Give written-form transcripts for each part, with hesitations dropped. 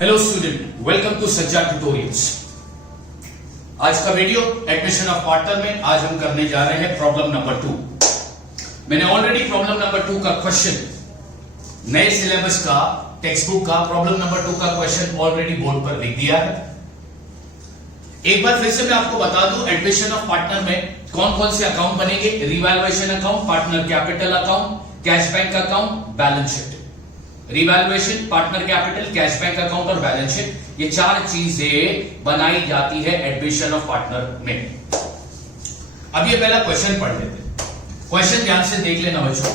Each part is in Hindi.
हेलो स्टूडेंट, वेलकम टू सज्जा ट्यूटोरियल्स। आज का वीडियो एडमिशन ऑफ पार्टनर में आज हम करने जा रहे हैं प्रॉब्लम नंबर 2। मैंने ऑलरेडी प्रॉब्लम नंबर 2 का क्वेश्चन नए सिलेबस का टेक्स्ट बुक का प्रॉब्लम नंबर 2 का क्वेश्चन ऑलरेडी बोर्ड पर लिख दिया है। एक बार फिर से मैं आपको बता दूं, एडमिशन ऑफ पार्टनर में कौन कौन से अकाउंट बनेंगे। Revaluation account, partner capital account, cash bank account, balance sheet. Revaluation, partner capital, cash bank account और बैलेंस शीट, ये चार चीजें बनाई जाती है एडमिशन ऑफ पार्टनर में। अब ये पहला क्वेश्चन पढ़ लेते हैं। क्वेश्चन ध्यान से देख लेना बच्चों।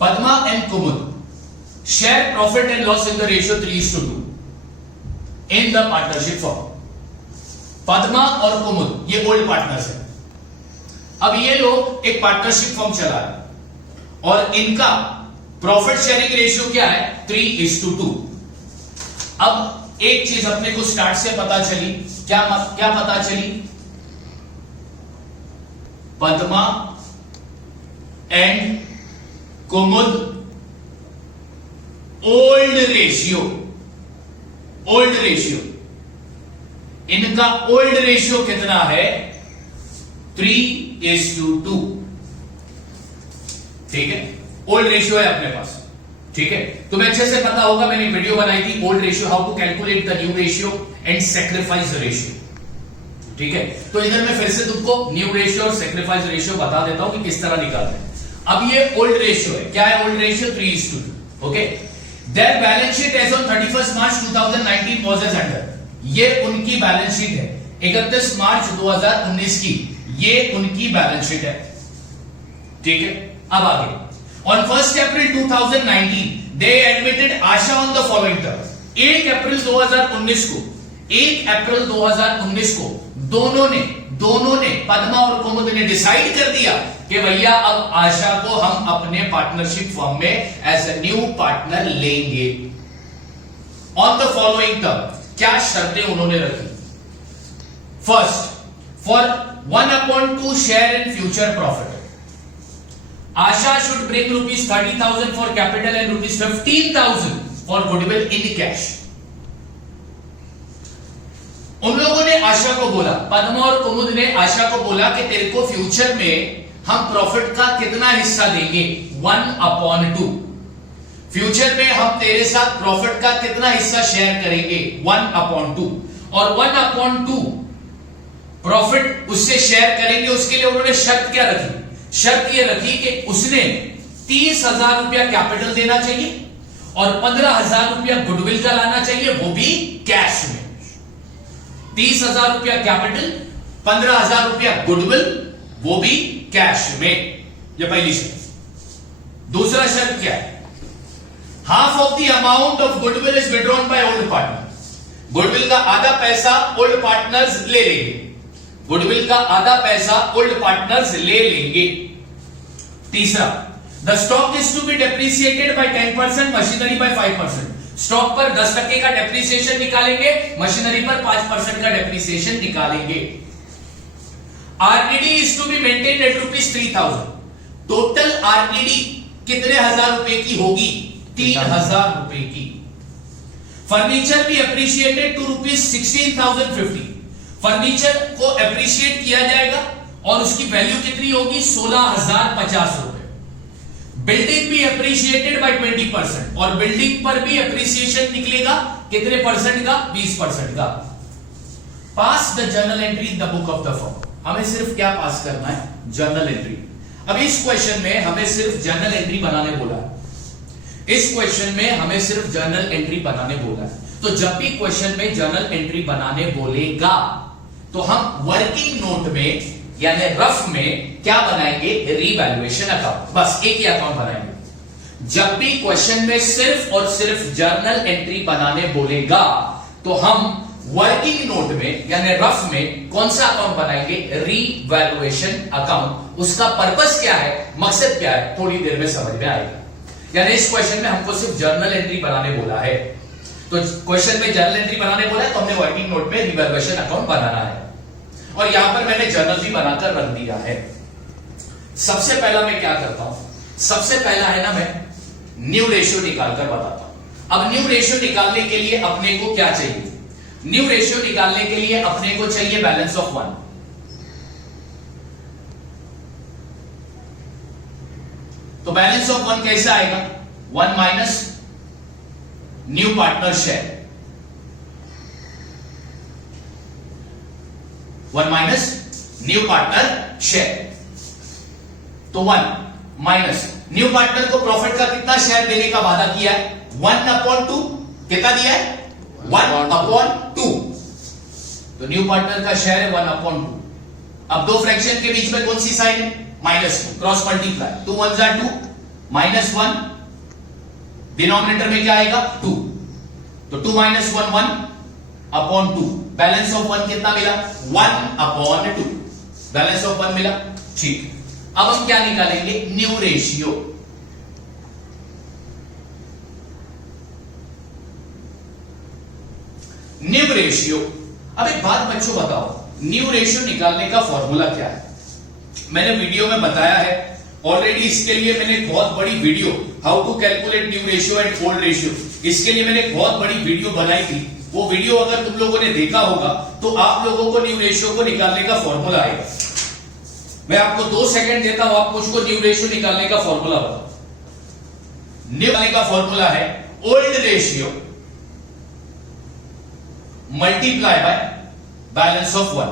Padma and Kumud share profit and loss in the ratio 3:2 in the partnership form. Padma और कुमुद ये ओल्ड पार्टनर्स हैं। अब ये लोग एक पार्टनरशिप फॉर्म चला रहे और इनका प्रॉफिट शेयरिंग रेशियो क्या है? 3:2। अब एक चीज अपने को स्टार्ट से पता चली, क्या पता चली? Padma and Kumud old ratio, इनका ओल्ड रेशियो कितना है? 3:2। ठीक है, ओल्ड रेशियो है अपने पास। ठीक है, तुम्हें अच्छे से पता होगा, मैंने वीडियो बनाई थी old ratio, how to calculate the new ratio and sacrifice ratio. ठीक है, तो इधर मैं फिर से तुमको न्यू रेशियो और सैक्रिफाइस रेशियो बता देता हूं कि किस तरह निकालते हैं। अब ये ओल्ड रेशियो है। क्या है old ratio? 3:2। Okay, their balance sheet as on 31 March 2019 was as under. ये उनकी बैलेंस शीट है 31 मार्च 2019 की, ये उनकी बैलेंस शीट है। ठीक है, अब आगे। On 1st April 2019, they admitted Asha on the following terms। 1 अप्रैल 2019 को दोनों ने पद्मा और कुमुद ने डिसाइड कर दिया कि भैया अब आशा को हम अपने पार्टनरशिप फॉर्म में एज ए न्यू पार्टनर लेंगे। ऑन द फॉलोइंग टर्म, क्या शर्तें उन्होंने रखी? First, for 1/2 share in future profit, Asha should bring rupees 30,000 for capital and rupees 15,000 for goodwill in cash। उन लोगों ने आशा को बोला, पद्मा और कुमुद ने आशा को बोला कि तेरे को फ्यूचर में हम प्रॉफिट का कितना हिस्सा देंगे? 1/2। फ्यूचर में हम तेरे साथ प्रॉफिट का कितना हिस्सा शेयर करेंगे? 1/2। और 1/2 प्रॉफिट उससे शेयर करेंगे। उसके लिए उन्होंने शर्त क्या रखी? शर्त ये रखी कि उसने 30,000 रुपया कैपिटल देना चाहिए और 15,000 रुपया गुडविल का लाना चाहिए, वो भी कैश में। 30,000 रुपया कैपिटल, 15,000 रुपया गुडविल, वो भी कैश में। यह पहली शर्त। दूसरा शर्त क्या है? Half of the amount of goodwill is withdrawn by old partner. Goodwill का आधा पैसा ओल्ड पार्टनर्स ले लेंगे। गुडविल का आधा पैसा ओल्ड पार्टनर्स ले लेंगे। तीसरा, the stock is to be depreciated by 10%, machinery by 5%। Stock पर 10% का डेप्रिसिएशन निकालेंगे, मशीनरी पर 5% का डेप्रिसिएशन निकालेंगे। RED is to be maintained at ₹3,000। Total RED कितने हजार रुपए की होगी? 3,000 रुपए की। फर्नीचर भी अप्रिशिएटेड टू ₹16,050। फर्नीचर को अप्रिशिएट किया जाएगा और उसकी वैल्यू कितनी होगी? 16,050 रुपए। बिल्डिंग भी अप्रिशिएटेड बाय 20% और बिल्डिंग पर भी अप्रिसिएशन निकलेगा कितने परसेंट का? 20% का। Pass the journal entry in the book of the firm. हमें सिर्फ क्या पास करना है? Journal entry. अब इस क्वेश्चन में हमें सिर्फ जर्नल एंट्री बनाने बोला है। इस क्वेश्चन में हमें सिर्फ जर्नल एंट्री बनाने बोला है। तो जब भी क्वेश्चन में जर्नल एंट्री बनाने बोलेगा तो हम वर्किंग नोट में यानी रफ में क्या बनाएंगे? Revaluation account. बस एक ही अकाउंट बनाएंगे। जब भी क्वेश्चन में सिर्फ और सिर्फ जर्नल एंट्री बनाने बोलेगा तो हम वर्किंग नोट में यानी रफ में कौन सा अकाउंट बनाएंगे? Revaluation account. उसका पर्पस क्या है, मकसद क्या है, थोड़ी देर में समझ में आएगा। यानी इस क्वेश्चन में हमको सिर्फ जर्नल एंट्री बनाने बोला है, तो क्वेश्चन में जर्नल एंट्री बनाने बोला है तो हमने वर्किंग नोट में रिवैल्यूएशन अकाउंट बनाना है। और यहां पर मैंने जर्नल भी बनाकर रख दिया है। सबसे पहला मैं क्या करता हूं? सबसे पहला है ना, मैं न्यू रेशियो निकालकर बताता हूं। अब न्यू रेशियो निकालने के लिए अपने को क्या चाहिए? न्यू रेशियो निकालने के लिए अपने को चाहिए बैलेंस ऑफ 1। तो बैलेंस ऑफ 1 कैसे आएगा? 1 minus new partner share, 1 minus new partner share. तो 1 माइनस न्यू पार्टनर को प्रॉफिट का कितना शेयर देने का वादा किया है? 1/2। कितना दिया है? 1/2। तो न्यू पार्टनर का शेयर है 1/2। अब दो फ्रैक्शन के बीच में कौन सी साइन है? -2। क्रॉस मल्टीप्लाई, 2 1 2, -1, डिनोमिनेटर में क्या आएगा? 2। तो 2 - 1 1/2। बैलेंस ऑफ 1 कितना मिला? 1/2। बैलेंस ऑफ 1 मिला। ठीक, अब हम क्या निकालेंगे? New ratio. New ratio. अब एक बात बच्चों बताओ, न्यू रेशियो निकालने का फॉर्मूला क्या है? मैंने वीडियो में बताया है ऑलरेडी। इसके लिए मैंने एक बहुत बड़ी video, how to calculate new ratio and old ratio, इसके लिए मैंने एक बहुत बड़ी वीडियो बनाई थी। वो वीडियो अगर तुम लोगों ने देखा होगा तो आप लोगों को न्यू रेशियो को निकालने का फॉर्मूला आएगा। मैं आपको 2 सेकंड देता हूं, आप मुझको न्यू रेशियो निकालने का फॉर्मूला बताओ। निकालने का फॉर्मूला है old ratio multiply by balance of 1।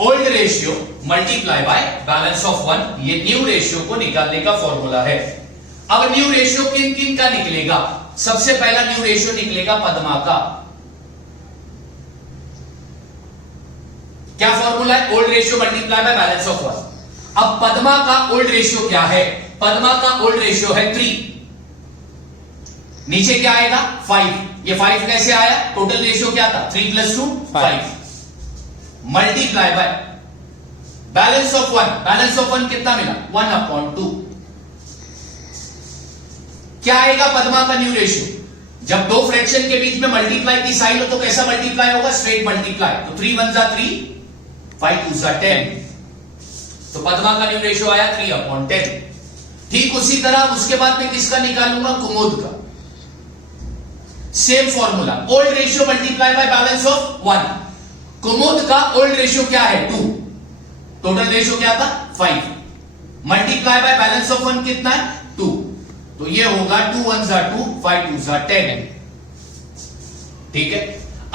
Old ratio multiply by balance of 1, ये न्यू रेशियो को निकालने का फॉर्मूला है। अब न्यू रेशियो किन किन का निकलेगा? सबसे पहला न्यू रेशियो निकलेगा पद्मा का। क्या फॉर्मूला है? Old ratio multiply by balance of 1। अब पद्मा का ओल्ड रेशियो क्या है? पद्मा का ओल्ड रेशियो है 3। नीचे क्या आएगा? 5। ये 5 कैसे आया? टोटल रेशियो क्या था? 3 + 2 5 multiply by balance of 1। Balance of 1 कितना मिला? 1/2। क्या आएगा पद्मा का न्यू रेशियो? जब दो फ्रैक्शन के बीच में मल्टीप्लाई की साइन हो तो कैसा मल्टीप्लाई होगा? Straight multiply. तो 3 1 3, 5 2 10। तो पद्मा का न्यू रेशियो आया 3/10। ठीक उसी तरह उसके बाद में किसका निकालूंगा? कुमुद का। Same formula, old ratio multiply by balance of 1। कुमुद का ओल्ड रेशियो क्या है? 2। टोटल रेशियो क्या था? 5 मल्टीप्लाई बाय बैलेंस ऑफ 1 कितना है? 2। तो ये होगा 2 1 2, 5 2 10। ठीक है,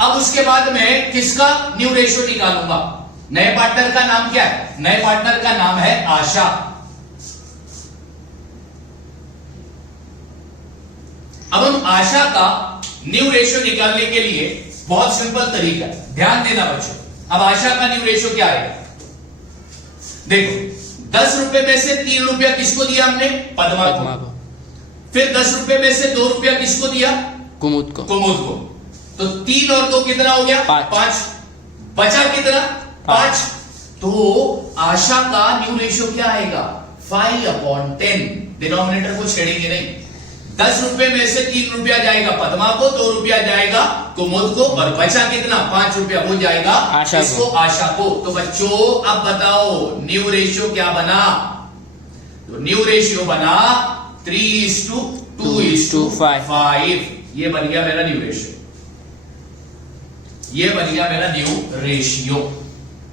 अब उसके बाद में किसका न्यू रेशियो निकालूंगा? नए पार्टनर का नाम क्या है? नए पार्टनर का नाम है आशा। अब हम आशा का न्यू रेशियो निकालने के लिए बहुत सिंपल तरीका है, ध्यान देना बच्चों। अब आशा का न्यू रेशियो क्या आएगा? देखो, 10 रुपए में से 3 रुपया किसको दिया हमने? पद्मा को। फिर 10 रुपए में से 2 रुपया किसको दिया? कुमुद को। तो 3 और 2 कितना हो गया? 5। बचा कितना? 5। तो आशा का न्यू रेशियो क्या आएगा? 5/10। डिनोमिनेटर को छेड़ेंगे नहीं। 10 रुपए में से 3 रुपया जाएगा पद्मा को, 2 रुपया जाएगा कुमुद को, और बचा कितना? 5 रुपया वो जाएगा इसको, आशा को। तो बच्चों अब बताओ न्यू रेशियो क्या बना? तो न्यू रेशियो बना 3:2:5। ये बन गया मेरा न्यू रेशियो। ये बन गया मेरा न्यू रेशियो।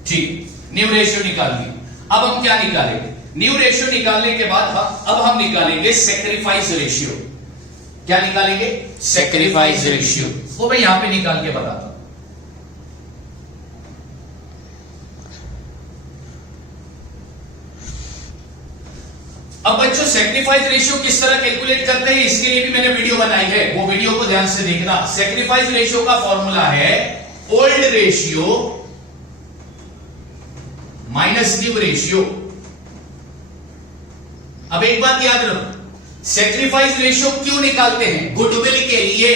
ठीक, न्यू रेशियो निकाल दिया। अब हम क्या निकालेंगे? न्यू रेशियो निकालने के बाद अब हम निकालेंगे सेक्रीफाइस रेशियो। क्या निकालेंगे? Sacrifice ratio. वो मैं यहां पे निकाल के बताता हूं। अब बच्चों सेक्रीफाइस रेशियो किस तरह कैलकुलेट करते हैं इसके लिए भी मैंने वीडियो बनाई है, वो वीडियो को ध्यान से देखना। सेक्रीफाइस रेशियो का फॉर्मूला है old ratio minus new ratio. अब एक बात याद रखो, सेक्रीफाइस रेशियो क्यों निकालते हैं? गुडविल के लिए।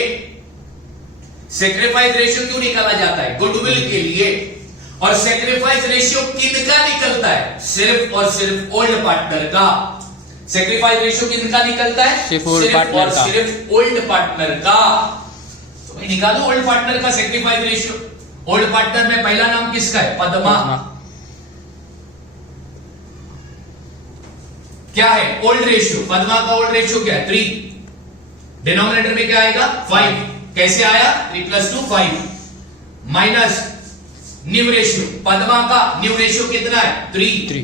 सेक्रीफाइस रेशियो क्यों निकाला जाता है? गुडविल के लिए। और सेक्रीफाइस रेशियो किनका निकलता है? सिर्फ और सिर्फ ओल्ड पार्टनर का। सेक्रीफाइस रेशियो किनका निकलता है? सिर्फ और सिर्फ ओल्ड पार्टनर का। तो मैं निकालू ओल्ड पार्टनर का सेक्रीफाइस रेशियो। ओल्ड पार्टनर में पहला नाम किसका है? पद्मा। क्या है? Old ratio. पद्मा का ओल्ड रेशियो क्या है? 3। डिनोमिनेटर में क्या आएगा? 5। कैसे आया? 3 + 2 5 माइनस न्यू रेशियो। पद्मा का न्यू रेशियो कितना है? 3।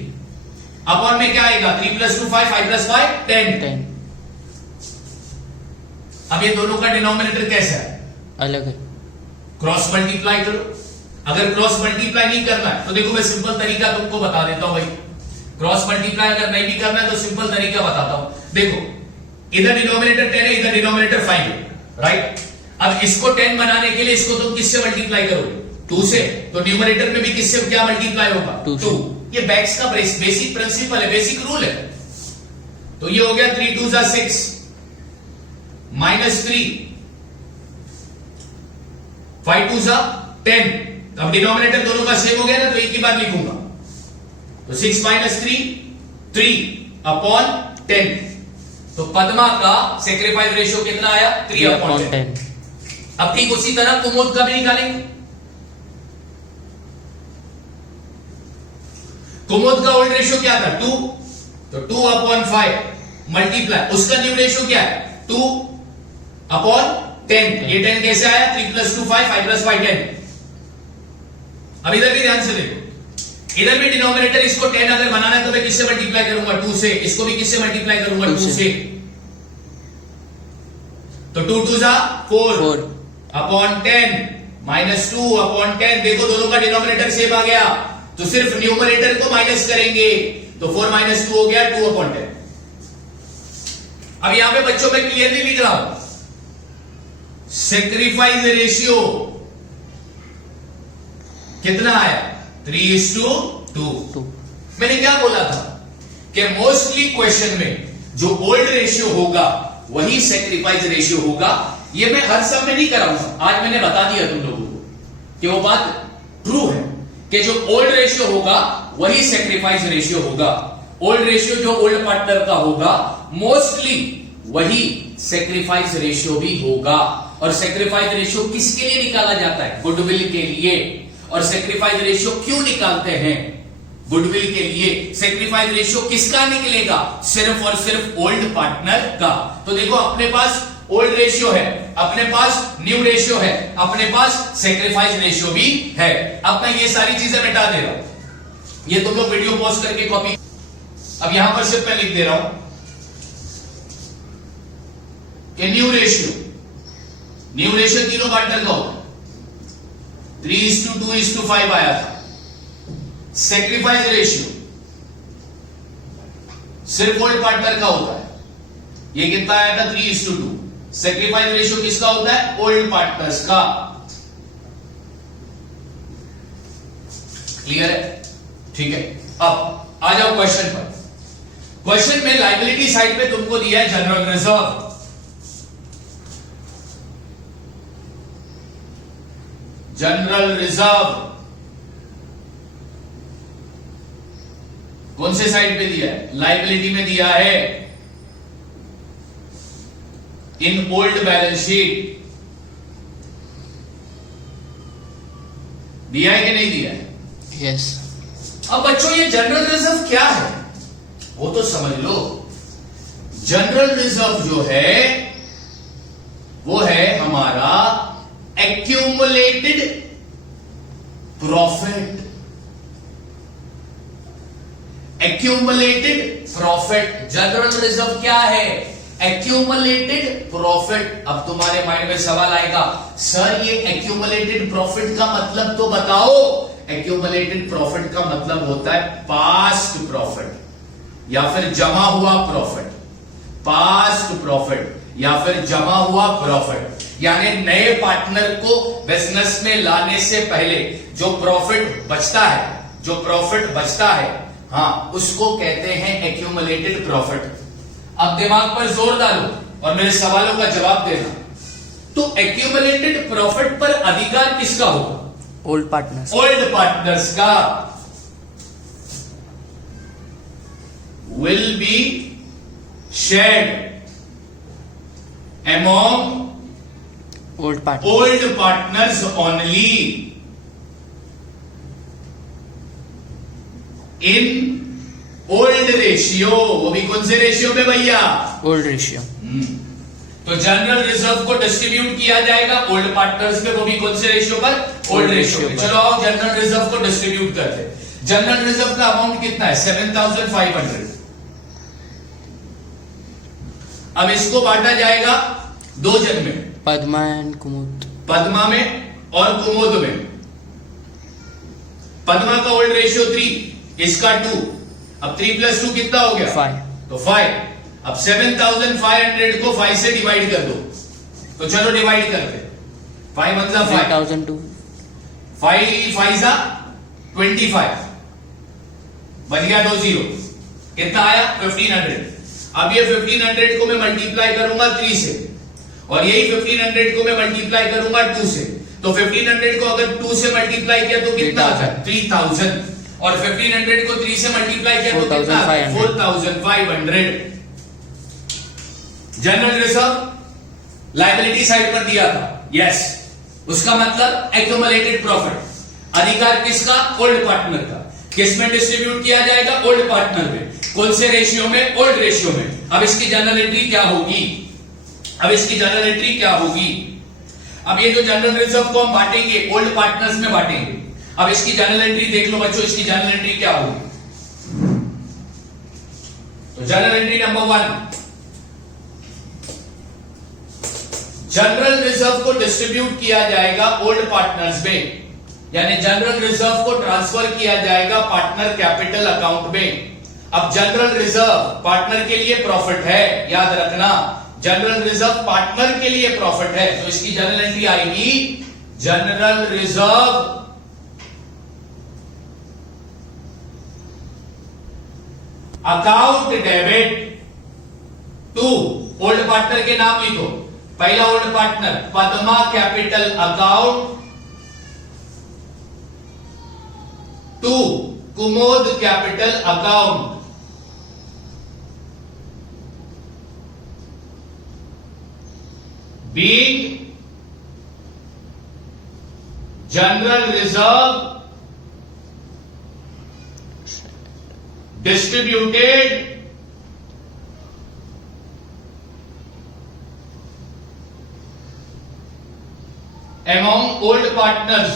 अपॉन में क्या आएगा? 3 + 2 5 5 + 5 10। अब ये दोनों का डिनोमिनेटर कैसा है? अलग है। क्रॉस मल्टीप्लाई करो। अगर क्रॉस मल्टीप्लाई नहीं करना है तो देखो मैं सिंपल तरीका तुमको बता देता हूं भाई। क्रॉस मल्टीप्लाई अगर नहीं भी करना है तो सिंपल तरीका बताता हूं। देखो इधर डिनोमिनेटर 10 है, इधर डिनोमिनेटर 5 है, राइट? अब इसको 10 बनाने के लिए इसको तुम किससे मल्टीप्लाई करोगे? 2 से। तो न्यूमरेटर में भी किससे क्या मल्टीप्लाई होगा? 2। ये बैक्स का बेसिक प्रिंसिपल है, बेसिक रूल है। तो ये हो गया 3 2 6 -3 5 2 10। अब डिनोमिनेटर दोनों का सेम हो गया ना, तो एक ही बार लिखूंगा। तो 6 - 3 3/10। तो पद्मा का सेक्रीफाइस रेशियो कितना आया? 3/10। अब ठीक उसी तरह कुमुद का भी निकालेंगे। कुमुद का ओल्ड रेशियो क्या था? 2। तो 2/5 मल्टीप्लाई उसका न्यू रेशियो क्या है? 2/10। ये 10 कैसे आया? 3 + 2 5 5 + 5 10। अब इधर भी ध्यान से देखो, इधर भी डिनोमिनेटर इसको 10 अगर बनाना है तो मैं किससे मल्टीप्लाई करूंगा? 2 से। इसको भी किससे मल्टीप्लाई करूंगा? 2 से। तो 2 2 4/10 -2/10। देखो दोनों का डिनोमिनेटर सेम आ गया, तो सिर्फ न्यूमरेटर को माइनस करेंगे। तो 4 - 2 हो गया 2/10। अब यहां पे बच्चों में क्लियरली लिख रहा हूं, सेक्रीफाइस रेशियो कितना आया? 3:2। मैंने क्या बोला था कि मोस्टली क्वेश्चन में जो ओल्ड रेशियो होगा वही सेक्रीफाइस रेशियो होगा। ये मैं हर सब में नहीं कराऊंगा, आज मैंने बता दिया तुम लोगों को कि वो बात ट्रू है कि जो ओल्ड रेशियो होगा वही सेक्रीफाइस रेशियो होगा। ओल्ड रेशियो जो ओल्ड पार्टनर का होगा मोस्टली वही सेक्रीफाइस रेशियो भी होगा। और सेक्रीफाइस रेशियो किसके लिए निकाला जाता है? गुडविल के लिए। और सेक्रीफाइस रेशियो क्यों निकालते हैं? गुडविल के लिए। सेक्रीफाइस रेशियो किसका निकलेगा? सिर्फ और सिर्फ ओल्ड पार्टनर का। तो देखो अपने पास ओल्ड रेशियो है, अपने पास न्यू रेशियो है, अपने पास सेक्रीफाइस रेशियो भी है। अब मैं ये सारी चीजें मिटा दे रहा हूं, ये तुम लोग वीडियो पॉज करके कॉपी। अब यहां पर सिर्फ मैं लिख दे रहा हूं कि न्यू रेशियो तीनों पार्टनर का होता है। 3:2:5 आया था। सेक्रीफाइस रेशियो सिर्फ ओल्ड पार्टनर का होता है, ये कितना आया था? 3:2। सेक्रीफाइस रेशियो किसका होता है? ओल्ड पार्टनर्स का। क्लियर है? ठीक है। अब आ जाओ क्वेश्चन पर। क्वेश्चन में लायबिलिटी साइड पे तुमको दिया है जनरल रिजर्व। जनरल रिजर्व कौन से साइड पे दिया है? लायबिलिटी में दिया है, इन ओल्ड बैलेंस शीट। दिया है कि नहीं दिया है? यस। अब बच्चों ये जनरल रिजर्व क्या है वो तो समझ लो। जनरल रिजर्व जो है वो है हमारा accumulated profit. Accumulated profit general reserve क्या है? Accumulated profit. अब तुम्हारे माइंड में सवाल आएगा, सर ये एक्यूमुलेटेड प्रॉफिट का मतलब तो बताओ। एक्यूमुलेटेड प्रॉफिट का मतलब होता है पास्ट प्रॉफिट या फिर जमा हुआ प्रॉफिट। पास्ट प्रॉफिट या फिर जमा हुआ प्रॉफिट, यानी नए पार्टनर को बिजनेस में लाने से पहले जो प्रॉफिट बचता है, हाँ, उसको कहते हैं एक्यूमुलेटेड प्रॉफिट। अब दिमाग पर जोर डालो और मेरे सवालों का जवाब देना। तो एक्यूमुलेटेड प्रॉफिट पर अधिकार किसका होगा? Old partners. ओल्ड पार्टनर्स का। Will be shared among old partners only in old ratio, वो भी कौन से रेशियो में भैया? Old ratio. तो जनरल रिजर्व को डिस्ट्रीब्यूट किया जाएगा ओल्ड पार्टनर्स में, वो भी कौन से रेशियो पर? ओल्ड रेशियो में। चलो आओ जनरल रिजर्व को डिस्ट्रीब्यूट करते हैं। जनरल रिजर्व का अमाउंट कितना है? 7500। अब इसको बांटा जाएगा दो जन में, पद्मा एंड कुमुद। पद्मा में और कुमुद में। पद्मा का ओल्ड रेशियो 3, इसका 2। अब 3 + 2 कितना हो गया? 5। तो 5। अब 7500 को 5 से डिवाइड कर दो। तो चलो डिवाइड करते हैं। 5 1 5, 3002। 5 5 25, बच गया 2 0। कितना आया? 1500। अब ये 1500 को मैं मल्टीप्लाई करूंगा 3 से, और यही 1500 को मैं मल्टीप्लाई करूंगा 2 से। तो 1500 को अगर 2 से मल्टीप्लाई किया तो कितना आता है? 3000। और 1500 को 3 से मल्टीप्लाई किया तो कितना? 4500। जनरल रिजर्व लायबिलिटी साइड पर दिया था, यस। उसका मतलब एक्यूमुलेटेड प्रॉफिट। अधिकार किसका? ओल्ड पार्टनर का। किसमें डिस्ट्रीब्यूट किया जाएगा? ओल्ड पार्टनर में। कौन से रेशियो में? ओल्ड रेशियो में। अब इसकी जनरल एंट्री क्या होगी? अब इसकी जनरल एंट्री क्या होगी? अब ये जो जनरल रिजर्व को हम बांटेंगे ओल्ड पार्टनर्स में बांटेंगे। अब इसकी जनरल एंट्री देख लो बच्चों, इसकी जनरल एंट्री क्या होगी? तो general entry number 1, general reserve को डिस्ट्रीब्यूट किया जाएगा ओल्ड पार्टनर्स में, यानी जनरल रिजर्व को ट्रांसफर किया जाएगा पार्टनर कैपिटल अकाउंट में। अब जनरल रिजर्व पार्टनर के लिए प्रॉफिट है, याद रखना। जनरल रिजर्व पार्टनर के लिए प्रॉफिट है, तो इसकी जनरल एंट्री आएगी general reserve account debit to old partner के नाम लिखो। पहला old partner Padma capital account to Kumud capital account. Being general reserve distributed among old partners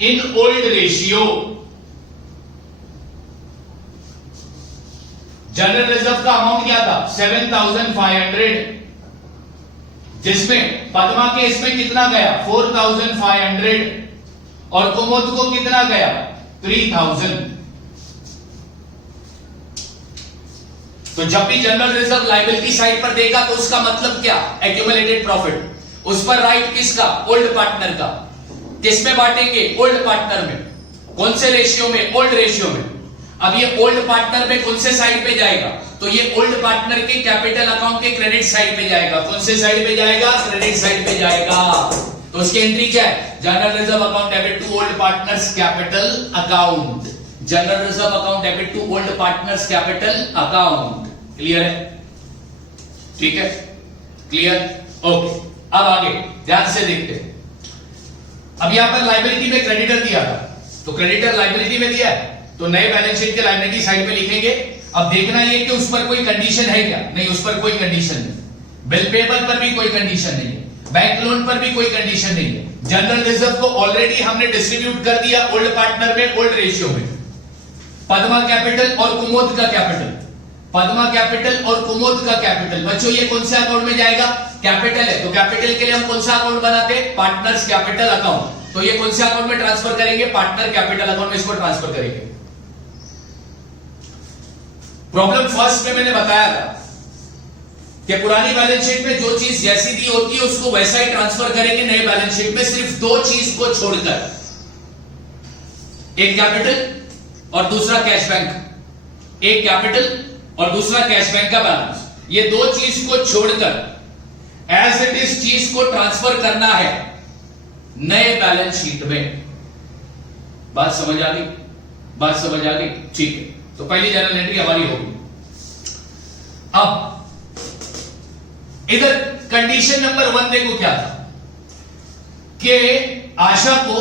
in old ratio। General reserve का अमाउंट क्या था? 7500, जिसमें पद्मा के इसमें कितना गया? 4500, और कुमुद को कितना गया? 3000। तो जब भी जनरल रिजर्व लायबिलिटी साइड पर देगा तो उसका मतलब क्या? Accumulated profit. उस पर राइट किसका? ओल्ड पार्टनर का। किसमें बांटेंगे? ओल्ड पार्टनर में। कौन से रेशियो में? ओल्ड रेशियो में। अब ये ओल्ड पार्टनर में कौन से साइड पे जाएगा? तो ये ओल्ड पार्टनर के कैपिटल अकाउंट के क्रेडिट साइड पे जाएगा। कौन से साइड पे जाएगा? क्रेडिट साइड पे जाएगा। तो उसकी एंट्री क्या है? General reserve account debit to old partners capital account. General reserve account debit to old partners capital account. Clear है? ठीक है, क्लियर, ओके। अब आगे ध्यान से देखते हैं। अब यहां पर लायबिलिटी में क्रेडिटर दिया था, तो क्रेडिटर लायबिलिटी में दिया है, तो नए बैलेंस शीट के लायबिलिटी साइड पे लिखेंगे। अब देखना ये कि उस पर कोई कंडीशन है क्या? नहीं, उस पर कोई कंडीशन नहीं। बिल पेबल पर भी कोई कंडीशन नहीं है, बैंक लोन पर भी कोई कंडीशन नहीं है। जनरल रिजर्व को ऑलरेडी हमने डिस्ट्रीब्यूट कर दिया ओल्ड पार्टनर में, ओल्ड रेशियो में। पद्मा कैपिटल और कुमुद का कैपिटल, पद्मा कैपिटल और कुमुद का कैपिटल। बच्चों ये कौन से अकाउंट में जाएगा? कैपिटल है, तो कैपिटल के लिए हम कौन सा अकाउंट बनाते हैं? Partners capital account. तो ये कौन से अकाउंट में ट्रांसफर करेंगे? पार्टनर कैपिटल अकाउंट में इसको ट्रांसफर करेंगे। प्रॉब्लम फर्स्ट में मैंने बताया था कि पुरानी बैलेंस शीट में जो चीज जैसी दी होती है उसको वैसा ही ट्रांसफर करेंगे नए बैलेंस शीट में, सिर्फ दो चीज को छोड़कर, एक कैपिटल और दूसरा कैश बैंक। एक कैपिटल और दूसरा कैश बैंक का बैलेंस, ये दो चीज को छोड़कर एज इट इज चीज को ट्रांसफर करना है नए बैलेंस शीट में। बात समझ आ गई? बात समझ आ गई? ठीक है, तो पहली जनरल एंट्री हमारी होगी। अब इधर कंडीशन नंबर 1 देखो क्या था कि आशा को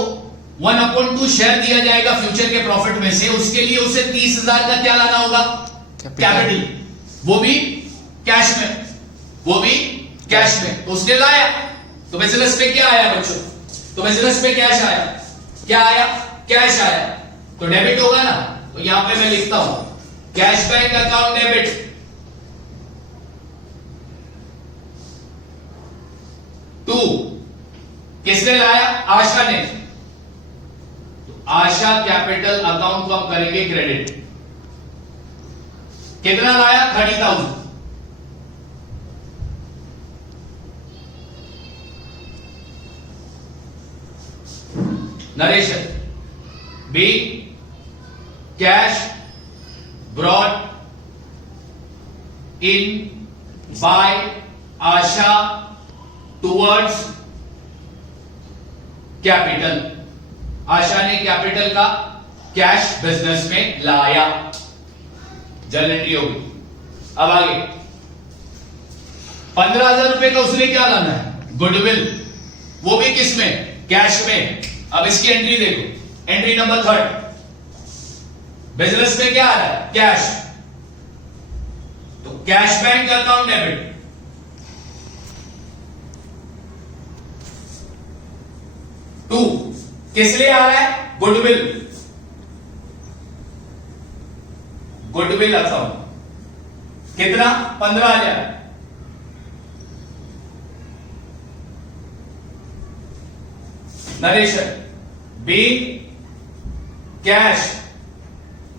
1/2 शेयर दिया जाएगा फ्यूचर के प्रॉफिट में से, उसके लिए उसे 30,000 का क्या लाना होगा? कैपिटल, वो भी कैश में, वो भी कैश में। तो उसने लाया, तो बिजनेस पे क्या आया बच्चों? तो बिजनेस पे कैश आया, क्या आया? कैश आया, तो डेबिट होगा ना। तो यहां पे मैं लिखता हूं cash bank account debit. To, किसने लाया? आशा ने। तो आशा कैपिटल अकाउंट को हम करेंगे क्रेडिट। कितना लाया? 30,000। Narration, be cash brought in by Asha towards capital. Asha ने कैपिटल का कैश बिजनेस में लाया, जर्नल एंट्री होगी। अब आगे 15,000 रुपए का उसने क्या लाना है? गुडविल, वो भी किस में? कैश में। अब इसकी एंट्री देखो, एंट्री नंबर 3, बिजनेस में क्या आ रहा है? कैश। तो cash bank account debit. Two, किस लिए आ रहा है? Goodwill, goodwill account. कितना? 15,000। Narration, be cash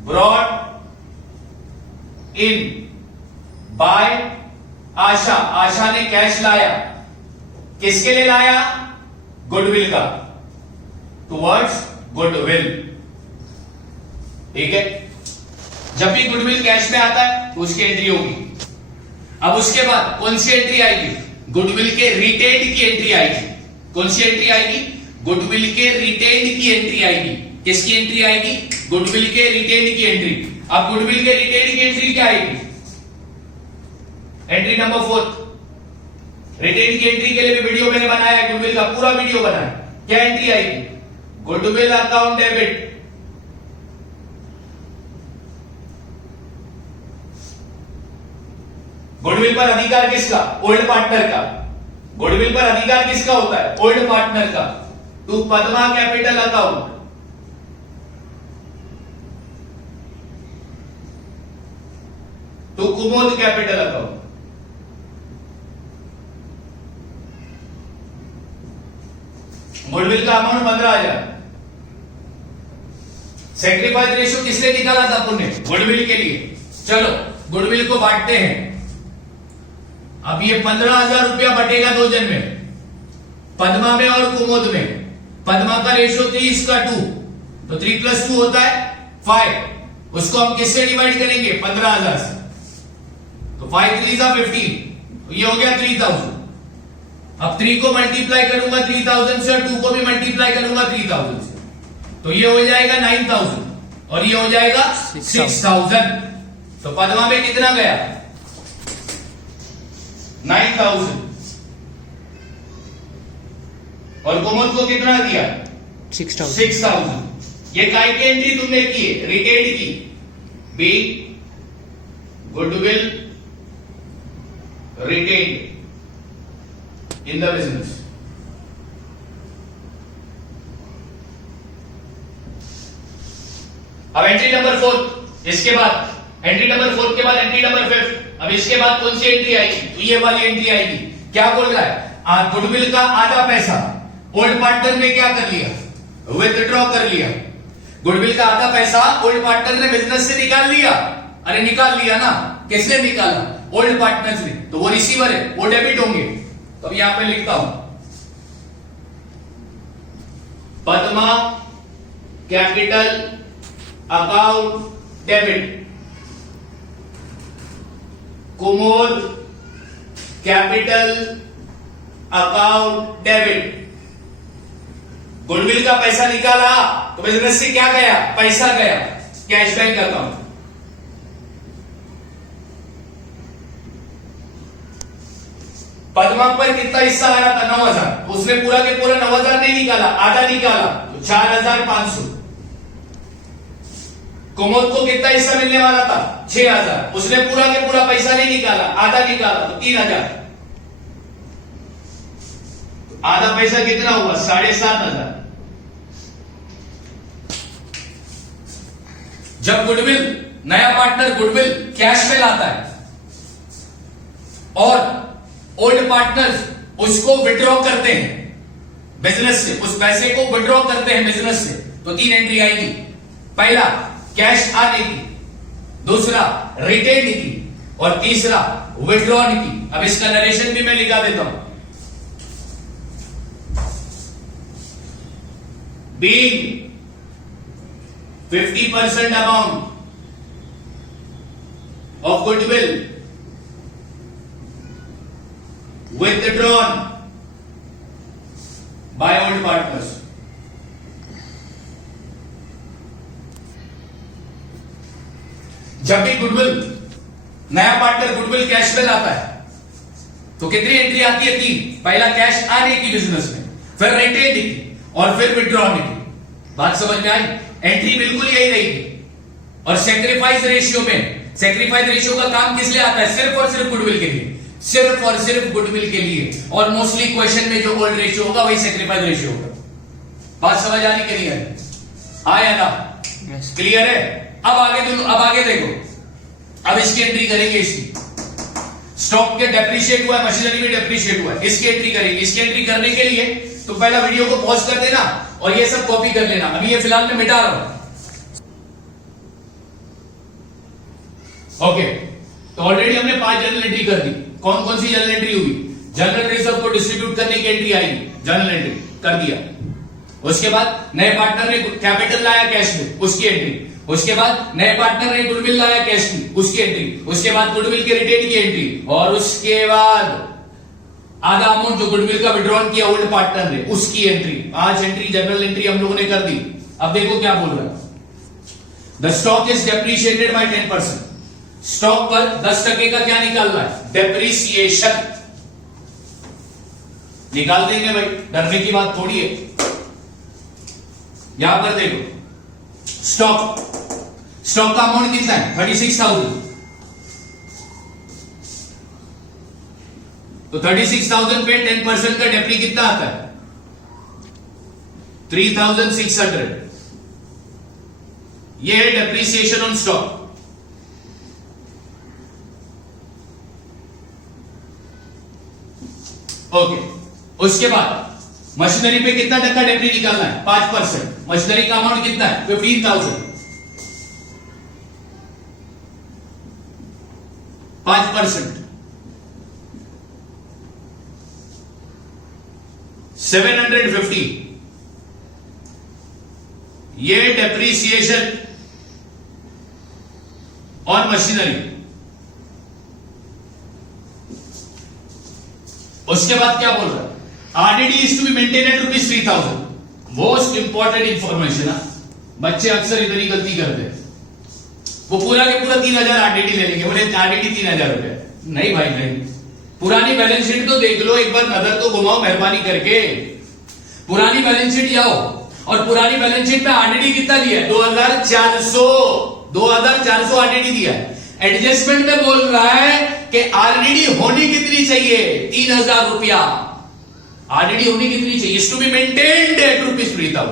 brought in by Asha. Asha ने कैश लाया, किसके लिए लाया? गुडविल का, टुवर्ड्स गुडविल। ठीक है, जब भी गुडविल कैश में आता है तो उसकी एंट्री होगी। अब उसके बाद कौन सी एंट्री आएगी? गुडविल के रिटेन्ड की एंट्री आएगी। कौन सी एंट्री आएगी? गुडविल के रिटेन्ड की एंट्री आएगी। किसकी एंट्री आएगी? गुडविल के रिटेन्ड की एंट्री। अब गुडविल के रिटेन्ड की एंट्री क्या आएगी? Entry number 4। रिटेन्ड की एंट्री के लिए भी वीडियो मैंने बनाया है, गुडविल का पूरा वीडियो बनाया। क्या एंट्री आएगी? Goodwill account debit. गुडविल पर अधिकार किसका? ओल्ड पार्टनर का। गुडविल पर अधिकार किसका होता है? ओल्ड पार्टनर का। To Padma capital account. To Kumud capital account. Goodwill का अमाउंट 15,000। सेक्रीफाइस रेशियो किसने निकाला था पुण्य? गुडविल के लिए। चलो गुडविल को बांटते हैं। अब ये 15,000 रुपया बटेगा 2 जन में, पद्मा में और कुमोद में। पद्मा का रेशियो 3:2, तो 3 + 2 होता है 5। उसको हम किससे डिवाइड करेंगे? 15,000 से। तो 5 × 3 = 15, तो ये हो गया 3,000। अब 3 को मल्टीप्लाई करूंगा 3,000 से और 2 को भी मल्टीप्लाई करूंगा 3,000 से, तो ये हो जाएगा 9,000 और ये हो जाएगा 6,000। तो पद्मा में कितना गया? 9,000। और कुमुद को कितना दिया? 6,000। ये काय की एंट्री तुमने की है? रिटेन्ड की। B goodwill retained in the business. अब एंट्री नंबर 4, इसके बाद एंट्री नंबर 4 के बाद एंट्री नंबर 5। अब इसके बाद कौन सी एंट्री आएगी? तो ये वाली एंट्री आएगी। क्या बोल रहा है? गुडविल का आधा पैसा ओल्ड पार्टनर ने क्या कर लिया? विथड्रॉ कर लिया। गुडविल का आधा पैसा ओल्ड पार्टनर ने बिजनेस से निकाल लिया। अरे निकाल लिया ना, किसने निकाला? ओल्ड पार्टनर ने। तो वो रिसीवर है, वो डेबिट होंगे। तो यहां पे लिखता हूं Padma capital account debit, Kumod capital account debit. Goodwill का पैसा निकाला तो बिजनेस से क्या गया? पैसा गया कैश बैंक अकाउंट। पद्मा पर कितना हिस्सा आ रहा था? 9,000। उसने पूरा के पूरा 9,000 नहीं निकाला, आधा निकाला, तो 4,500। कुमुद को कितना हिस्सा मिलने वाला था? 6,000। उसने पूरा के पूरा पैसा नहीं निकाला, आधा निकाला, तो 3,000। आधा पैसा कितना हुआ? 7,500। जब गुडविल, नया पार्टनर गुडविल कैश में लाता है और ओल्ड पार्टनर्स उसको विड्रॉ करते हैं बिजनेस से, उस पैसे को विड्रॉ करते हैं बिजनेस से, तो 3 एंट्री आएगी। पहला कैश आने की, दूसरा रिटेन की, और तीसरा विड्रॉन की। अब इसका नरेशन भी मैं लिखा देता हूं। Being 50% amount of goodwill withdrawn by old partners. जब भी गुडविल, नया पार्टनर गुडविल कैश में लाता है तो कितनी एंट्री आती है? 3। पहला कैश आने की बिजनेस में, फिर रिटेन की, और फिर विड्रॉ की। बात समझ में आई? एंट्री बिल्कुल यही रहेगी। और सेक्रीफाइस रेशियो में, सेक्रीफाइस रेशियो का काम किस लिए आता है? सिर्फ और सिर्फ गुडविल के लिए, सिर्फ और सिर्फ गुडविल के लिए। और मोस्टली क्वेश्चन में जो ओल्ड रेशियो होगा वही सेक्रीफाइस रेशियो होगा। बात समझ आ रही कि नहीं आ रही? हाँ या ना? क्लियर है? अब आगे देखो। अब इसकी एंट्री करेंगे। इसकी स्टॉक के डेप्रिशिएट हुआ है, मशीनरी में डेप्रिशिएट हुआ है, इसकी एंट्री करेंगे। इसकी एंट्री करने के लिए तो पहला वीडियो को पॉज कर देना और ये सब कॉपी कर लेना। अभी ये फिलहाल मैं मिटा रहा हूं। ओके, तो ऑलरेडी हमने 5 जर्नल एंट्री कर दी। कौन कौन सी जर्नल एंट्री हुई? जनरल रिजर्व को डिस्ट्रीब्यूट करने की एंट्री आएगी, जनरल एंट्री कर दिया। उसके बाद नए पार्टनर ने कैपिटल लाया कैश में, उसकी एंट्री। उसके बाद नए पार्टनर ने गुडविल लाया कैश की, उसकी एंट्री। उसके बाद गुडविल के रिटेन की एंट्री, और उसके बाद आधा अमाउंट जो गुडविल का विड्रॉन किया ओल्ड पार्टनर ने, उसकी एंट्री। 5 एंट्री जनरल एंट्री हम लोगों ने कर दी। अब देखो क्या बोल रहा है। The stock is depreciated by 10%। Stock पर 10% का क्या निकालना है? डेप्रिसिएशन निकाल देंगे भाई, डरने की बात थोड़ी है। यहां पर देखो, स्टॉक का अमाउंट कितना है? 36,000। तो 36,000 पे 10% का डेप्री कितना आता है? 3,600। ये है डेप्रीसिएशन ऑन स्टॉक। ओके, उसके बाद मशीनरी पे कितना टक्का डेप्री निकालना है? 5%। मशीनरी का अमाउंट कितना है? 15,000। 5%, 750। ये डेप्रीसिएशन ऑन मशीनरी। उसके बाद क्या बोल रहा है? RDD is to be maintain at ₹3,000। Most important information है, बच्चे अक्सर इतनी गलती करते हैं। वो पूरा के पूरा 3,000 आरडीडी ले लेंगे, बोले आरडीडी 3,000 रुपए। नहीं भाई नहीं, पुरानी बैलेंस शीट तो देख लो एक बार, नजर तो घुमाओ मेहरबानी करके। पुरानी बैलेंस शीट जाओ और पुरानी बैलेंस शीट में आरडीडी कितना दिया है? 2,400 आरडीडी दिया है। एडजस्टमेंट में बोल रहा है कि आरडीडी होनी कितनी चाहिए? 3,000 रुपया। आरडीडी होनी कितनी चाहिए? Is to be maintained at ₹3,000।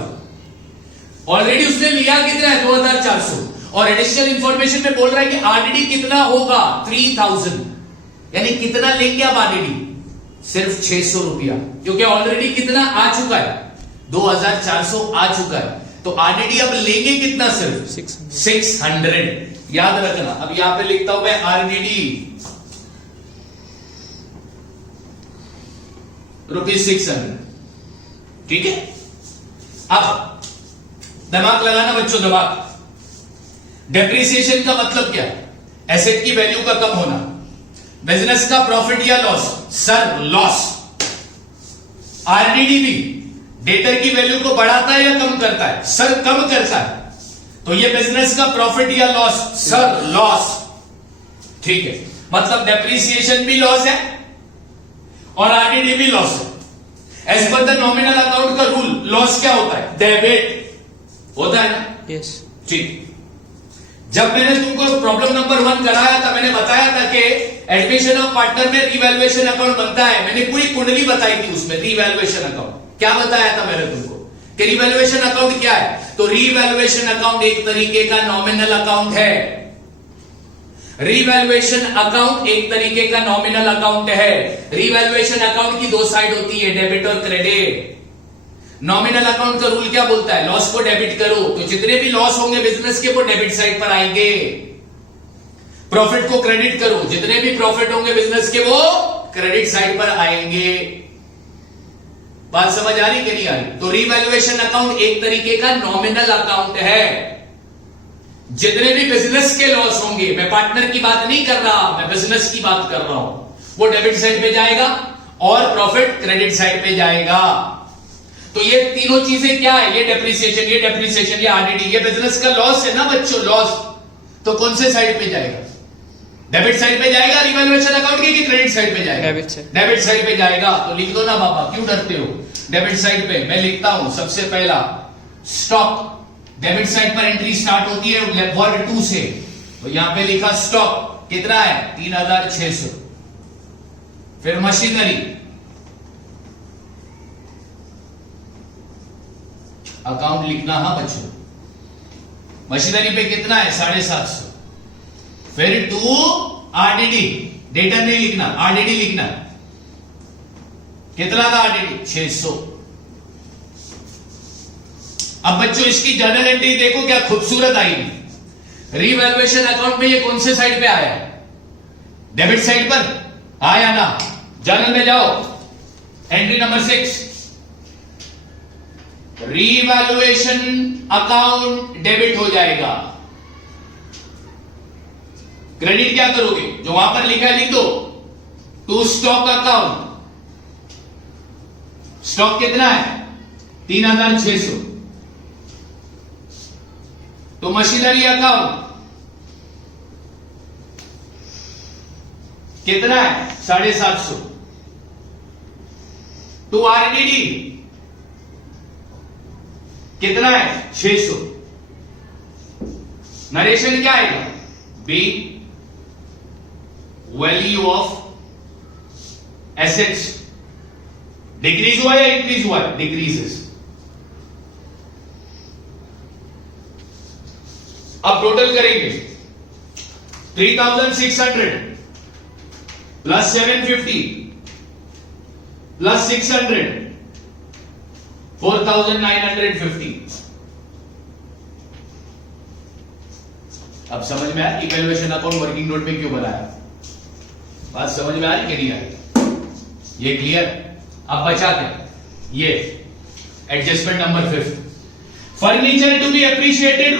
Already उसने लिया कितना है? 2,400। और एडिशनल इंफॉर्मेशन में बोल रहा है कि आरडीडी कितना होगा? 3,000। यानी कितना लेंगे आप आरडीडी? सिर्फ 600 रुपया, क्योंकि ऑलरेडी कितना आ चुका है? 2,400 आ चुका है। तो आरडीडी अब लेंगे कितना? सिर्फ 600। याद रखना। अब यहां पे लिखता हूं मैं आरडीडी ₹600। ठीक है, अब दिमाग लगाना बच्चों, दिमाग। डेप्रिसिएशन का मतलब क्या है? एसेट की वैल्यू का कम होना। बिजनेस का प्रॉफिट या लॉस? Sir loss. आरडीडी भी डेटर की वैल्यू को बढ़ाता है या कम करता है? सर कम करता है। तो ये बिजनेस का प्रॉफिट या लॉस? Sir loss. ठीक है, मतलब डेप्रिसिएशन भी लॉस है और आरडीडी भी लॉस है। As per the nominal account का रूल लॉस क्या होता है? डेबिट होता है ना? Yes. ठीक। जब मैंने तुमको प्रॉब्लम नंबर 1 कराया था, मैंने बताया था कि एडमिशन ऑफ पार्टनर में रीवैल्यूएशन अकाउंट बनता है। मैंने पूरी कुंडली बताई थी उसमें, रीवैल्यूएशन अकाउंट क्या बताया था मैंने तुमको कि रीवैल्यूएशन अकाउंट क्या है? तो रीवैल्यूएशन अकाउंट एक तरीके का नॉमिनल अकाउंट है। रीवैल्यूएशन अकाउंट एक तरीके का नॉमिनल अकाउंट है। रीवैल्यूएशन अकाउंट की दो साइड होती है, डेबिट और क्रेडिट। नॉमिनल अकाउंट का रूल क्या बोलता है? लॉस को डेबिट करो, तो जितने भी लॉस होंगे बिजनेस के वो डेबिट साइड पर आएंगे। प्रॉफिट को क्रेडिट करो, जितने भी प्रॉफिट होंगे बिजनेस के वो क्रेडिट साइड पर आएंगे। बात समझ आ रही कि नहीं आ रही? तो रीवैल्यूएशन अकाउंट एक तरीके का नॉमिनल अकाउंट है। जितने भी बिजनेस के लॉस होंगे, मैं पार्टनर की बात नहीं कर रहा, मैं बिजनेस की बात कर रहा हूं, वो डेबिट साइड पे जाएगा और प्रॉफिट क्रेडिट साइड पे जाएगा। तो ये तीनों चीजें क्या है? ये डेप्रिसिएशन, ये आरडीडी, ये बिजनेस का लॉस है ना बच्चों, लॉस। तो कौन से साइड पे जाएगा? डेबिट साइड पे जाएगा रिवैल्यूएशन अकाउंट की, कि क्रेडिट साइड पे जाएगा? डेबिट साइड पे जाएगा। तो लिख दो ना बाबा, क्यों डरते हो? डेबिट साइड पे मैं लिखता हूं सबसे पहला स्टॉक। डेबिट साइड पर एंट्री स्टार्ट होती है वर्ड 2 से, तो यहां पे लिखा स्टॉक कितना है? 3600। फिर मशीनरी अकाउंट लिखना, हाँ बच्चों, मशीनरी पे कितना है? 750। फिर 2 आरडीडी, डेटा नहीं लिखना, आरडीडी लिखना। कितना था आरडीडी? 600। अब बच्चों इसकी जर्नल एंट्री देखो क्या खूबसूरत आई। रीवैल्यूएशन अकाउंट में ये कौन से साइड पे आया? डेबिट साइड पर आया ना? जर्नल में जाओ, entry number 6, revaluation account debit हो जाएगा। क्रेडिट क्या करोगे? जो वहां पर लिखा है लिख दो, टू स्टॉक अकाउंट। स्टॉक कितना है? 3600। तो मशीनरी अकाउंट कितना है? 750। तो आरडीडी कितना है? 600। नरेशन क्या आएगा? Be value of assets. Decrease हुआ या इंक्रीज हुआ? डिक्रीजेस। अब टोटल करेंगे 3600 प्लस 750 प्लस 600 4950। अब समझ में आया इवैल्यूएशन अकाउंट वर्किंग नोट में क्यों बनाया? बात समझ में आ रही कि नहीं आ रही? ये क्लियर? अब बचा क्या? ये adjustment number 5, furniture to be appreciated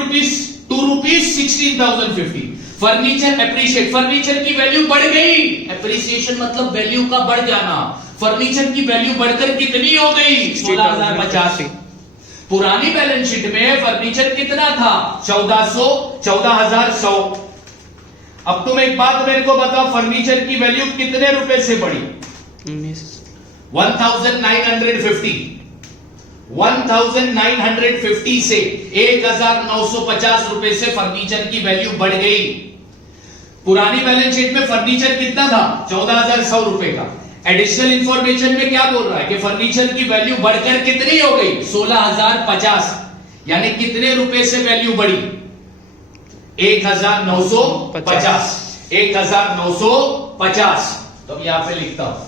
₹2 16,050। Furniture appreciate, furniture की वैल्यू बढ़ गई। अप्रिसिएशन मतलब वैल्यू का बढ़ जाना। फर्नीचर की वैल्यू बढ़कर कितनी हो गई? 16,050। पुरानी बैलेंस शीट में फर्नीचर कितना था? 14,100। अब तुम एक बात मेरे को बताओ, फर्नीचर की वैल्यू कितने रुपए से बढ़ी? 1950। 1950 से 1950 रुपए से फर्नीचर की वैल्यू बढ़ गई। पुरानी बैलेंस शीट में फर्नीचर कितना था? 14,100 रुपए का। एडिशनल इंफॉर्मेशन में क्या बोल रहा है कि फर्नीचर की वैल्यू बढ़कर कितनी हो गई? 16,050। यानी कितने रुपए से वैल्यू बढ़ी? 1,950। 1,950। तो अब यहां पे लिखता हूं,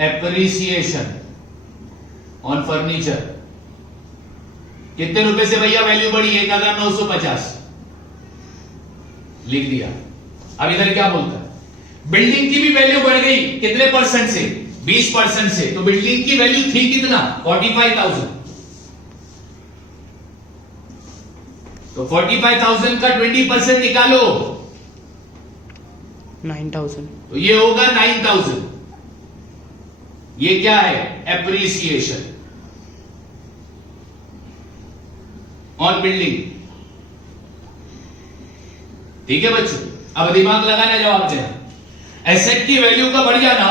एप्रिसिएशन ऑन फर्नीचर कितने रुपए से भैया वैल्यू बढ़ी? 1,950 लिख दिया। अब इधर क्या बोलता है? बिल्डिंग की भी वैल्यू बढ़ गई। कितने परसेंट से? 20% से। तो बिल्डिंग की वैल्यू थी कितना? 45,000। तो 45,000 का 20% निकालो, 9,000। तो ये होगा 9,000। ये क्या है? Appreciation on building. ठीक है बच्चों, अब दिमाग लगाना, जवाब देना। एसेट की वैल्यू का बढ़ जाना,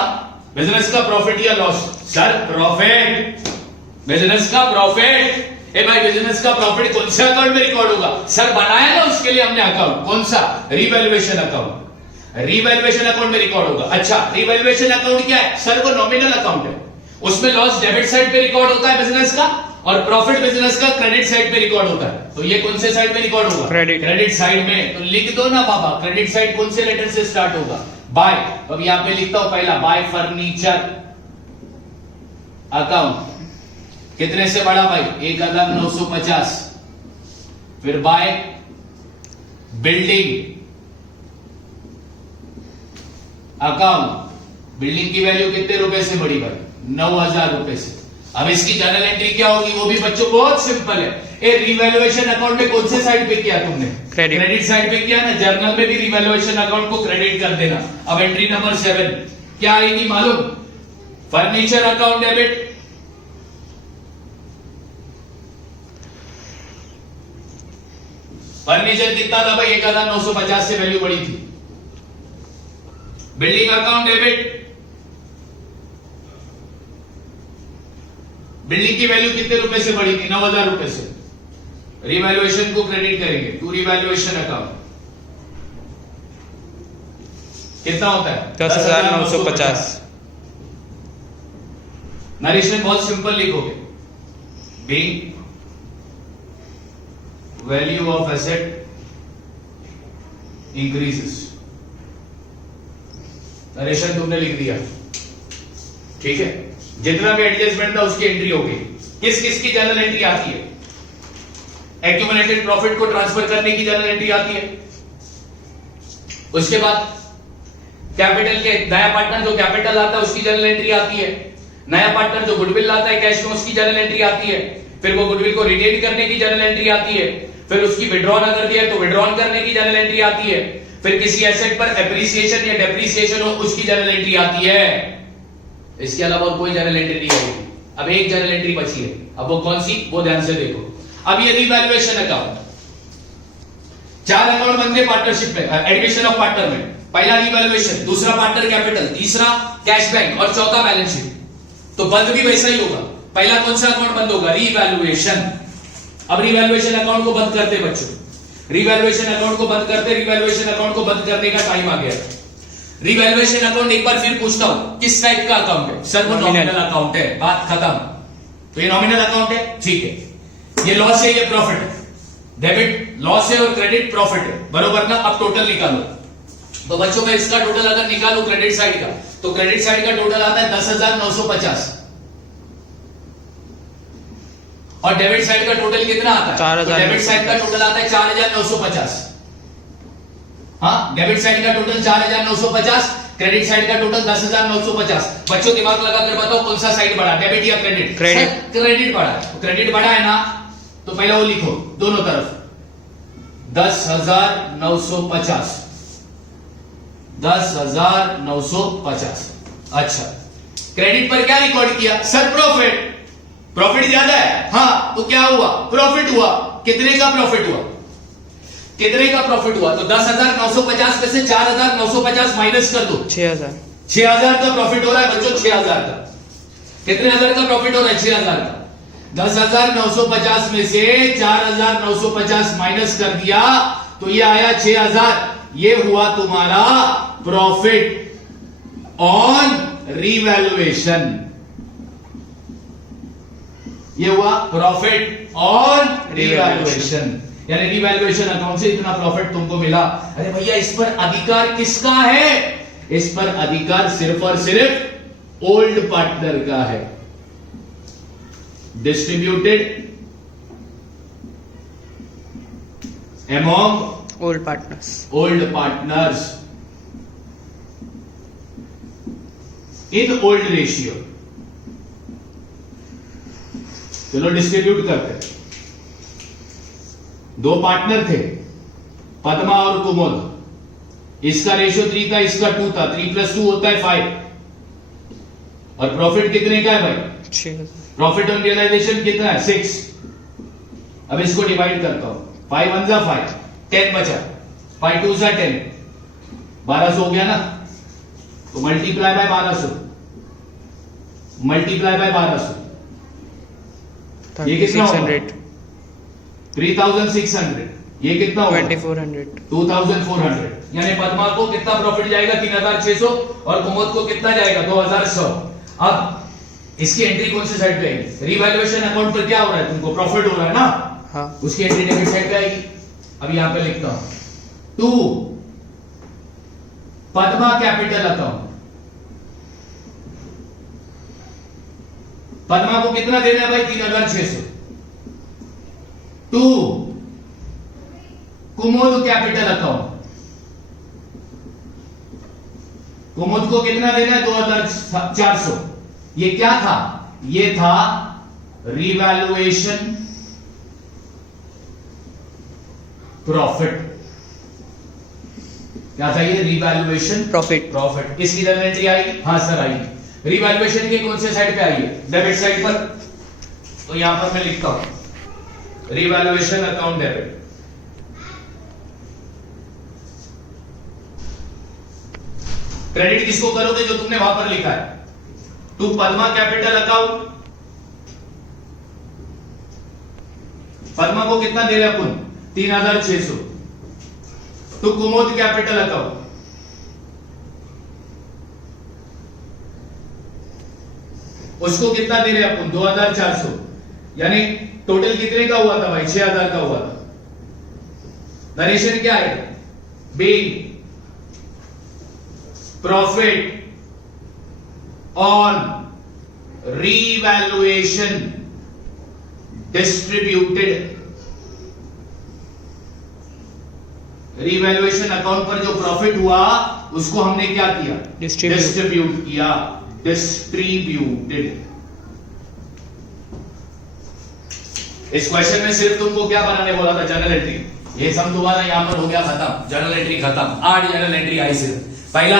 बिजनेस का प्रॉफिट या लॉस। सर प्रॉफिट, बिजनेस का प्रॉफिट। ए भाई, बिजनेस का प्रॉफिट कौन से अकाउंट में रिकॉर्ड होगा? सर बनाया ना उसके लिए हमने अकाउंट, कौन सा? Revaluation account. रिवैल्यूएशन अकाउंट में रिकॉर्ड होगा। अच्छा, रिवैल्यूएशन अकाउंट क्या है? सर वो नॉमिनल अकाउंट है, उसमें लॉस डेबिट साइड पे रिकॉर्ड होता है बिजनेस का, और प्रॉफिट बिजनेस का क्रेडिट साइड पे रिकॉर्ड होता है। तो ये कौन से साइड पे रिकॉर्ड होगा? क्रेडिट साइड में। तो लिख दो ना बाबा, क्रेडिट साइड कौन से लेटर से स्टार्ट होगा? बाय। अब यहां पे लिखता हूं पहला, बाय फर्नीचर अकाउंट। कितने से बड़ा भाई? 1,950। फिर बाय बिल्डिंग अकाउंट। बिल्डिंग की वैल्यू कितने रुपए से बड़ी भाई? 9,000 रुपए से। अब इसकी जर्नल एंट्री क्या होगी? वो भी बच्चों बहुत सिंपल है। ए रिवैल्यूएशन अकाउंट में कौन से साइड पे किया तुमने? क्रेडिट साइड पे किया ना। जर्नल में भी रिवैल्यूएशन अकाउंट को क्रेडिट कर देना। अब एंट्री नंबर 7 क्या आएगी मालूम? Furniture account debit. फर्नीचर कितना था भाई? 1,950 से वैल्यू बड़ी थी। Building account debit. बिल्डिंग की वैल्यू कितने रुपए से बड़ी थी? 9,000 रुपए से। रिवैल्यूएशन को क्रेडिट करेंगे टू रिवैल्यूएशन अकाउंट। कितना होता है? 10,950। नरेशन बहुत सिंपल लिखोगे, being value of asset increases. Narration तुमने लिख दिया, ठीक है। जितना भी एडजस्टमेंट था उसकी एंट्री हो गई। किस किस की जर्नल एंट्री आती है? एक्यूमुलेटेड प्रॉफिट को ट्रांसफर करने की जर्नल एंट्री आती है। उसके बाद कैपिटल के नया पार्टनर जो कैपिटल आता है उसकी जर्नल एंट्री आती है। नया पार्टनर जो गुडविल लाता है कैश में उसकी जर्नल एंट्री आती है। फिर वो गुडविल को रिटेन करने की जर्नल एंट्री आती है। फिर उसकी विड्रॉन अगर दिया है तो विड्रॉन करने की जर्नल एंट्री आती है। फिर किसी एसेट पर एप्रिसिएशन या डेप्रिसिएशन हो उसकी जर्नल एंट्री आती है। इसके अलावा और कोई जर्नल एंट्री नहीं आएगी। अब एक जर्नल एंट्री बची है, अब वो कौन सी? वो ध्यान से देखो। अब ये रिवैल्यूएशन अकाउंट, 4 अकाउंट बनते पार्टनरशिप में, एडमिशन ऑफ पार्टनर में। पहला रिवैल्यूएशन, दूसरा पार्टनर कैपिटल, तीसरा कैश बैंक और चौथा बैलेंस शीट। तो बंद भी वैसा ही होगा। पहला कौन सा अकाउंट बंद होगा? रिवैल्यूएशन। अब रिवैल्यूएशन अकाउंट को बंद करते बच्चों, रिवैल्यूएशन अकाउंट को बंद करते। रिवैल्यूएशन अकाउंट को बंद करने का टाइम आ गया। रिवैल्यूएशन अकाउंट एक बार फिर पूछता हूं, किस टाइप का अकाउंट है? सर वो नॉमिनल अकाउंट है। बात खत्म। तो ये नॉमिनल अकाउंट है, ठीक है। ये लॉस है, ये प्रॉफिट है। डेबिट लॉस है और क्रेडिट प्रॉफिट है, बरोबर ना? अब टोटल निकालो। तो बच्चों में इसका टोटल अगर निकालो क्रेडिट साइड का, तो क्रेडिट साइड का टोटल आता है 10,950 और डेबिट साइड का टोटल कितना आता है? 4,000। डेबिट साइड का टोटल आता है 4,950। हाँ, डेबिट साइड का टोटल 4,950, क्रेडिट साइड का टोटल 10,950। बच्चों दिमाग लगाकर बताओ कौन सा साइड बढ़ा, डेबिट या क्रेडिट? क्रेडिट बढ़ा। तो क्रेडिट बढ़ा है ना, तो पहले वो लिखो दोनों तरफ 10,950, 10,950। अच्छा, क्रेडिट पर क्या रिकॉर्ड किया? Sir profit. प्रॉफिट ज्यादा है, हाँ, तो क्या हुआ? प्रॉफिट हुआ। कितने का प्रॉफिट हुआ? कितने का प्रॉफिट हुआ? तो 10,950 में से 4,950 माइनस कर दो, 6,000। 6,000 का प्रॉफिट हो रहा है बच्चों। 6,000 का कितने हजार का प्रॉफिट हो रहा है? 6,000 का। 10,950 में से 4,950 माइनस कर दिया तो ये आया 6,000। ये हुआ तुम्हारा प्रॉफिट ऑन रिवैल्यूएशन। ये हुआ प्रॉफिट ऑन रिवैल्यूएशन, यानी रिवैल्यूएशन अकाउंट से इतना प्रॉफिट तुमको मिला। अरे भैया, इस पर अधिकार किसका है? इस पर अधिकार सिर्फ और सिर्फ ओल्ड पार्टनर का है। Distributed among old partners. Old partners in old ratio. चलो डिस्ट्रीब्यूट करते हैं। 2 पार्टनर थे, पद्मा और कुमुद। इसका रेशियो 3 था, इसका 2 था। 3 + 2 होता है 5। और प्रॉफिट कितने का है भाई? 6,000। प्रॉफिट ऑन रियलाइजेशन कितना है? 6। अब इसको डिवाइड करता हूं, 5 × 1 = 5, 10 बचा। 5 2 10, 1200 हो गया ना, तो मल्टीप्लाई बाय 1200, मल्टीप्लाई बाय 1200, ये कितना होगा? 3600, ये कितना होगा? 2400, यानी पद्मा को कितना प्रॉफिट जाएगा? 3600, और कुमुद को कितना जाएगा? 2100। अब इसकी एंट्री कौन सी साइड पे आएगी? रिवैल्यूएशन अकाउंट पर क्या हो रहा है? तुमको प्रॉफिट हो रहा है ना, हाँ। उसकी एंट्री डेबिट साइड पे आएगी। अब यहां पे लिखता हूं 2 पद्मा कैपिटल अकाउंट। पद्मा को कितना देना है भाई? 3600। 2 कुमुद कैपिटल अकाउंट, कुमुद को कितना देना है? 2400। ये क्या था? ये था रिवैल्यूएशन प्रॉफिट। क्या था ये? Revaluation profit. इसकी जर्नल एंट्री आएगी? हाँ सर आएगी। रिवैल्यूएशन के कौन से साइड पे आई है? डेबिट साइड पर। तो यहां पर मैं लिखता हूं रिवैल्यूएशन अकाउंट डेबिट। क्रेडिट किसको करोगे? जो तुमने वहां पर लिखा है, to Padma capital account. Padma को कितना दे रहे अपन? 3600। टू कुमुद कैपिटल अकाउंट, उसको कितना दे रहे अपन? 2400। यानी टोटल कितने का हुआ था भाई? 6000 का हुआ था। नरेशन क्या है? Being profit on revaluation distributed. Revaluation account पर जो प्रॉफिट हुआ उसको हमने क्या किया? डिस्ट्रीब्यूट किया, डिस्ट्रीब्यूटेड। इस क्वेश्चन में सिर्फ तुमको क्या बनाने बोला था? Journal entry. ये सब तुम्हारा यहां पर हो गया खत्म, जर्नल एंट्री खत्म। 8 जर्नल एंट्री आई सिर्फ। पहला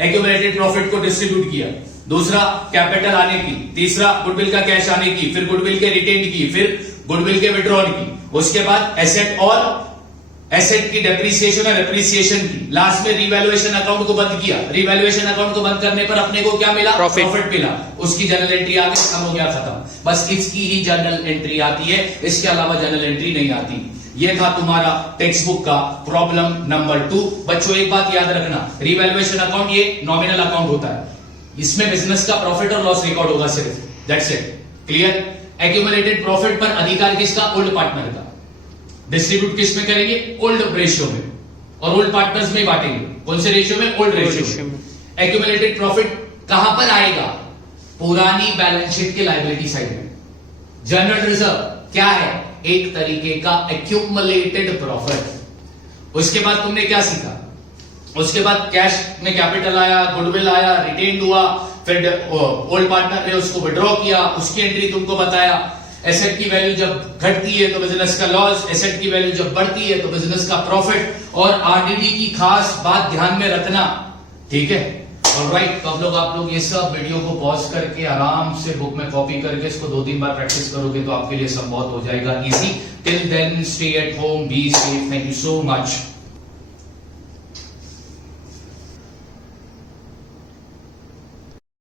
एक्यूमुलेटेड प्रॉफिट को डिस्ट्रीब्यूट किया, दूसरा कैपिटल आने की, तीसरा गुडविल का कैश आने की, फिर गुडविल के रिटेन की, फिर गुडविल के विड्रॉल की, उसके बाद एसेट और एसेट की डेप्रिसिएशन और एप्रिसिएशन की, लास्ट में रिवैल्यूएशन अकाउंट को बंद किया। रिवैल्यूएशन अकाउंट को बंद करने पर अपने को क्या मिला? प्रॉफिट मिला। उसकी जर्नल एंट्री आ गई, खत्म हो गया, खत्म। बस इसकी ही जर्नल एंट्री आती है, इसके अलावा जर्नल एंट्री नहीं आती। ये था तुम्हारा टेक्स्ट बुक का प्रॉब्लम नंबर 2। बच्चों एक बात याद रखना, रिवैल्यूएशन अकाउंट ये नॉमिनल अकाउंट होता है, इसमें बिजनेस का प्रॉफिट और लॉस रिकॉर्ड होगा सिर्फ, that's it, clear. Accumulated profit पर अधिकार किसका? ओल्ड पार्टनर का। डिस्ट्रीब्यूट किस में करेंगे? ओल्ड रेशियो में, और ओल्ड पार्टनर्स में बांटेंगे। कौन से रेशियो में? ओल्ड रेशियो में। एक्यूमुलेटेड प्रॉफिट कहां पर आएगा? पुरानी बैलेंस शीट के लायबिलिटी साइड में। जनरल रिजर्व क्या है? एक तरीके का एक्यूमुलेटेड प्रॉफिट। उसके बाद तुमने क्या सीखा? उसके बाद कैश में कैपिटल आया, गुडविल आया, रिटेन्ड हुआ, फिर ओल्ड पार्टनर ने उसको विड्रॉ किया, उसकी एंट्री तुमको बताया। एसेट की वैल्यू जब घटती है तो बिजनेस का लॉस, एसेट की वैल्यू जब बढ़ती है तो बिजनेस का प्रॉफिट, और आरडीडी की खास बात ध्यान में रखना, ठीक है। ऑलराइट, तो आप लोग ये सब वीडियो को पॉज करके आराम से बुक में कॉपी करके इसको 2-3 बार प्रैक्टिस करोगे तो आपके लिए सब बहुत हो जाएगा easy. Till then stay at home, be safe, thank you so much.